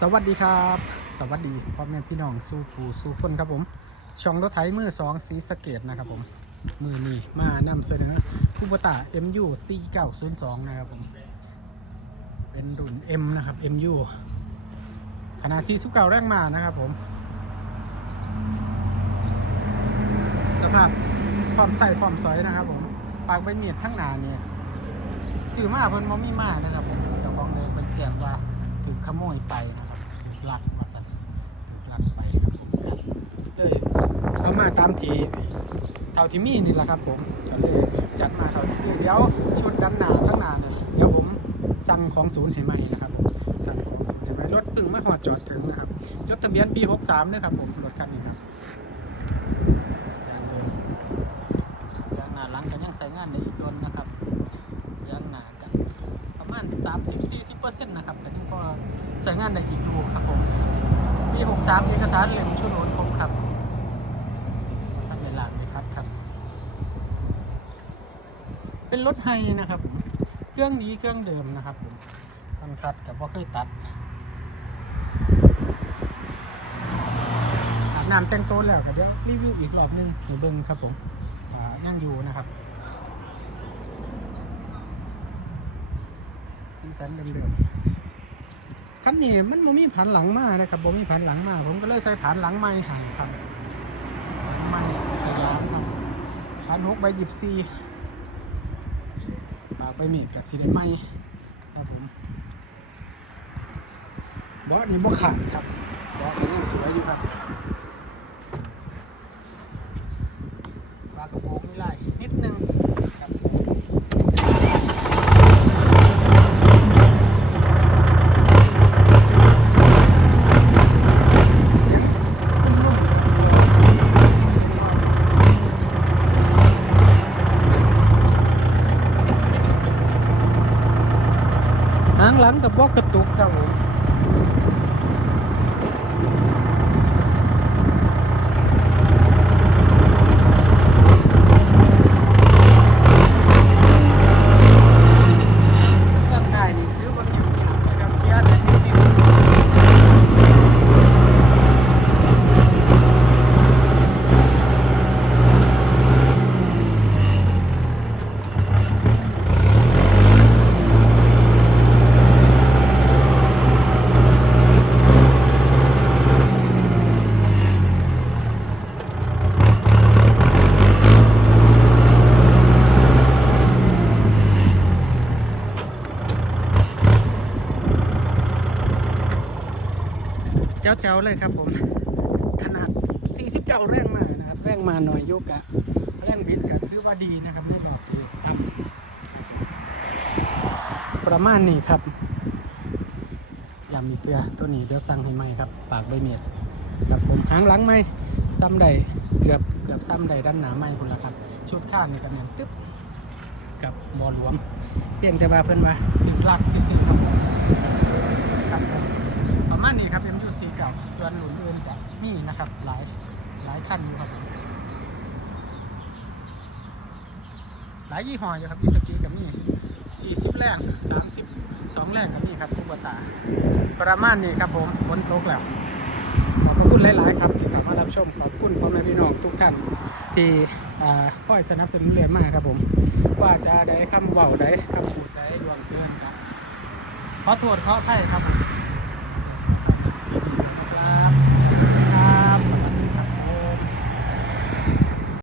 สวัสดีครับ สวัสดีพ่อแม่พี่น้องสู้ผู้สู้คนครับผมช่องรถไถมือสองสีสเกตนะครับผมมือนี้มานำเสนอคูปตา MU 4902 นะครับผม เป็นรุ่น M นะครับ MU ขนาด49แรงมานะครับผม สภาพพร้อมใส่พร้อมสอยนะครับผมปากใบเมียดทั้งหนาเนี่ยสื่อมาเพิ่นมอมีมานะครับผมเจ้าของเลยเป็นแจ้งว่าถูกขโมยไปนะ ลักมาสั่นถูกลักไปครับผมกันเลยเอามาตามทีเท่าที่มีนี่แหละครับผมก็เลยจัดมาเท่าที่มีเดี๋ยวชุดกันหนาทั้งหนาเนี่ยเดี๋ยวผมสั่งของศูนย์ให้ใหม่นะครับผมสั่งของศูนย์ให้ใหม่รถปึ่งมาหอดจอดถึงนะครับจดทะเบียนปี 63นะครับผมรถคันนี้ครับ 30 40%นะครับก็ยังก็ใช้งานได้อีกดูครับผมมี63เอกสารเล่มชุดโอนผมครับท่านเป็นหลักเลยครับครับ เป็นรถไฮนะครับผมเครื่องนี้เครื่องเดิมนะครับผมท่านคัดกับว่าเคยตัดน้ำแต่งโต้นแล้วก็เดี๋ยวรีวิวอีกรอบนึงเนเบิ้งครับผมนั่งอยู่นะครับ สีสันเดิมๆคันนี้มันบ่มีผันหลังมานะครับบ่มีผันหลังมา ผมก็เลยใส่ผันหลังไม้ให้ครับหลังไม้สยามครับผันหกใบหยิบซีปากไปมีกับสีได้ไหมครับผมบอสนี่บ่ขาดครับบอสนี่ยังสวยอยู่ครับปลากระโปรงมีลายนิดนึงครับเสียงนุ่มๆหางหลังกับบอกกระตุกครับผม ร่างกายนี่คือวันหยุดนะครับที่อาจจะนิด ๆเจ้าๆเลยครับผม ขนาด49แรงมานะครับแรงมาหน่อยยกอะแรงบิดก็ถือว่าดีนะครับไม่บอกถือต่ำประมาณนี้ครับยามีเตือตัวนี้เดี๋ยวสั่งให้ใหม่ครับ ปากใบเมียดครับผมหางหลังไหมซ้ำใดเกือบเกือบซ้ำใดด้านหนาไหมคนละครับ ชุดข้างนี่ก็แน่นตึ๊บกับบอหลวมเพียงแต่ว่าเพื่อนว่าถึงลักซื่อๆครับครับผมประมาณนี้ครับ MU4 เก่าส่วนหลุนอื่นจะมีนะครับ หลายหลายชั้นอยู่ครับ หลายยี่ห้ออยู่ครับอีสกีกับมี40แรง32แรงกับมีครับทุกตา ประมาณนี้ครับผมฝนตกแล้ว ขอบพระคุณหลาย ๆ ครับที่เข้ามารับชมขอบคุณพ่อแม่พี่น้องทุกท่านที่อ่าคอยสนับสนุนเรื่อยมากครับผม ว่าจะได้คำเบาได้คำพูดได้ดวงเกินครับขอโทษขออภัยครับผม